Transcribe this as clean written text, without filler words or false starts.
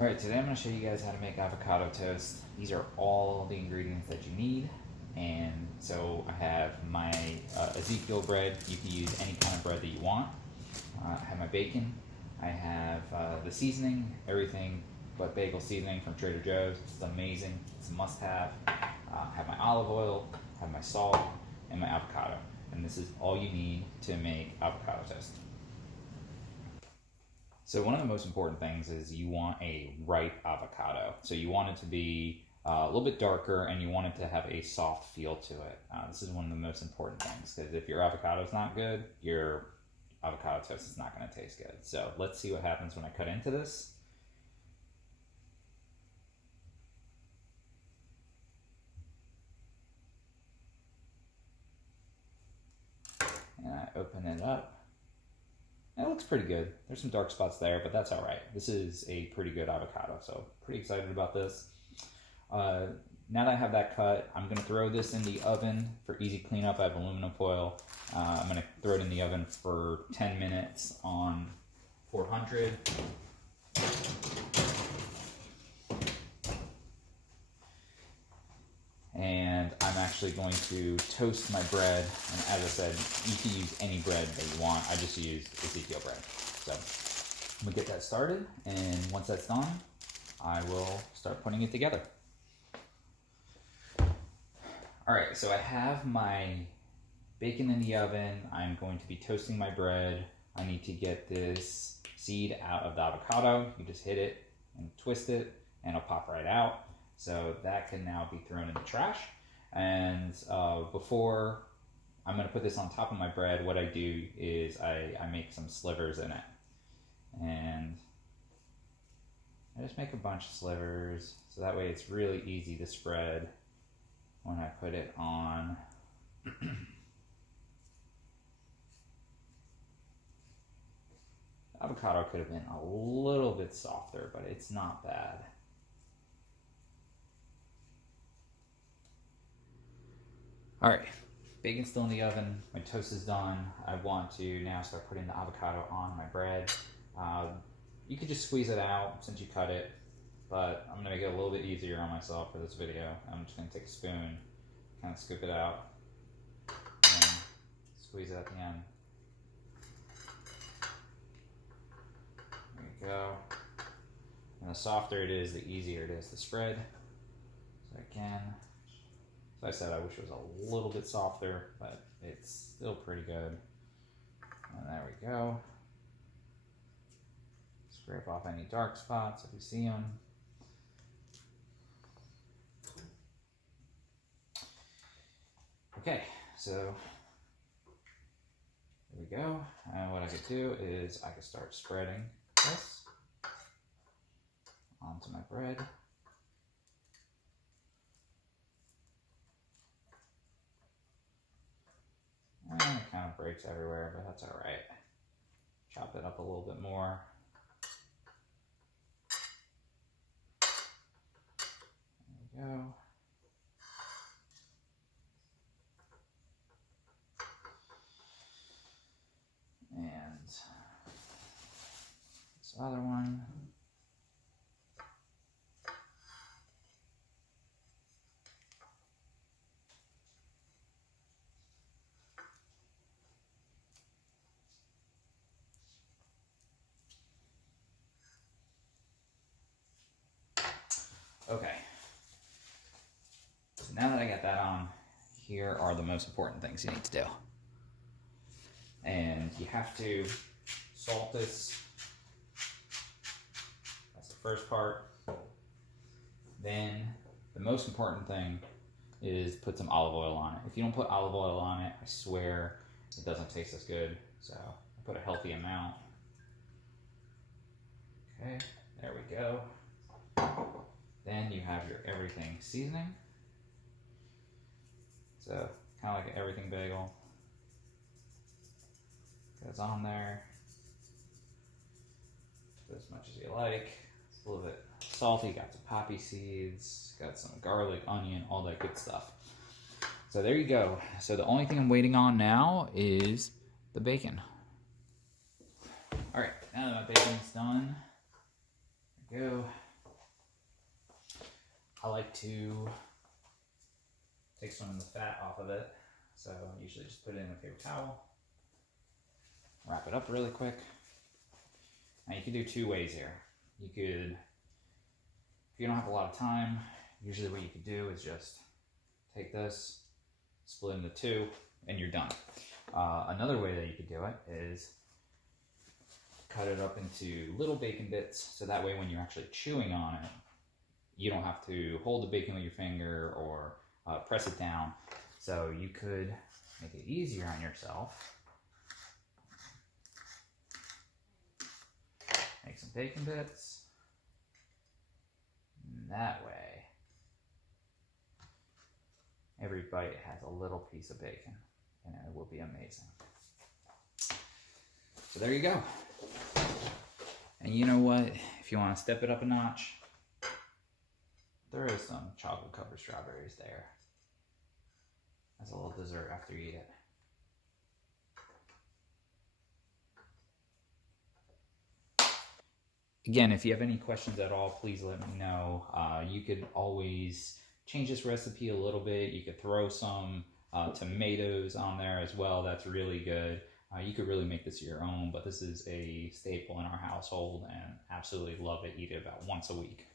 Alright, today I'm going to show you guys how to make avocado toast. These are all the ingredients that you need. And so I have my Ezekial bread. You can use any kind of bread that you want. I have my bacon. I have the seasoning, everything but bagel seasoning from Trader Joe's. It's amazing. It's a must-have. I have my olive oil, I have my salt, and my avocado. And this is all you need to make avocado toast. So one of the most important things is you want a ripe avocado. So you want it to be a little bit darker and you want it to have a soft feel to it. This is one of the most important things because if your avocado is not good, your avocado toast is not going to taste good. So let's see what happens when I cut into this. And I open it up. It looks pretty good. There's some dark spots there, but that's all right. This is a pretty good avocado, so pretty excited about this. Now that I have that cut, I'm gonna throw this in the oven for easy cleanup. I have aluminum foil. I'm gonna throw it in the oven for 10 minutes on 400. And I'm actually going to toast my bread. And as I said, you can use any bread that you want. I just use Ezekial bread. So I'm gonna get that started. And once that's done, I will start putting it together. All right, so I have my bacon in the oven. I'm going to be toasting my bread. I need to get this seed out of the avocado. You just hit it and twist it and it'll pop right out. So that can now be thrown in the trash. And before I'm gonna put this on top of my bread, what I do is I make some slivers in it. And I just make a bunch of slivers, so that way it's really easy to spread when I put it on. Avocado could have been a little bit softer, but it's not bad. All right, bacon's still in the oven, my toast is done. I want to now start putting the avocado on my bread. You could just squeeze it out since you cut it, but I'm gonna make it a little bit easier on myself for this video. I'm just gonna take a spoon, kind of scoop it out, and squeeze it at the end. There you go. And the softer it is, the easier it is to spread. So again, as I said, I wish it was a little bit softer, but it's still pretty good. And there we go. Scrape off any dark spots if you see them. Okay, so there we go. And what I could do is I could start spreading this onto my bread. And it kind of breaks everywhere, but that's all right. Chop it up a little bit more. There we go. And this other one. Okay, so now that I got that on, here are the most important things you need to do. And you have to salt this. That's the first part. Then the most important thing is put some olive oil on it. If you don't put olive oil on it, I swear it doesn't taste as good. So I put a healthy amount. Okay, there we go. Then you have your everything seasoning. So kind of like an everything bagel. Goes on there. Put as much as you like. It's a little bit salty. Got some poppy seeds. Got some garlic, onion, all that good stuff. So there you go. So the only thing I'm waiting on now is the bacon. All right, now that my bacon's done, there we go. I like to take some of the fat off of it. So I usually just put it in a paper towel, wrap it up really quick. Now you can do two ways here. You could, if you don't have a lot of time, usually what you could do is just take this, split into two, and you're done. Another way that you could do it is cut it up into little bacon bits, so that way when you're actually chewing on it, you don't have to hold the bacon with your finger or press it down. So you could make it easier on yourself. Make some bacon bits. And that way, every bite has a little piece of bacon, and it will be amazing. So there you go. And you know what? If you want to step it up a notch, there is some chocolate covered strawberries there as a little dessert after you eat it. Again, if you have any questions at all, please let me know. You could always change this recipe a little bit. You could throw some tomatoes on there as well. That's really good. You could really make this your own, but this is a staple in our household and absolutely love it. Eat it about once a week.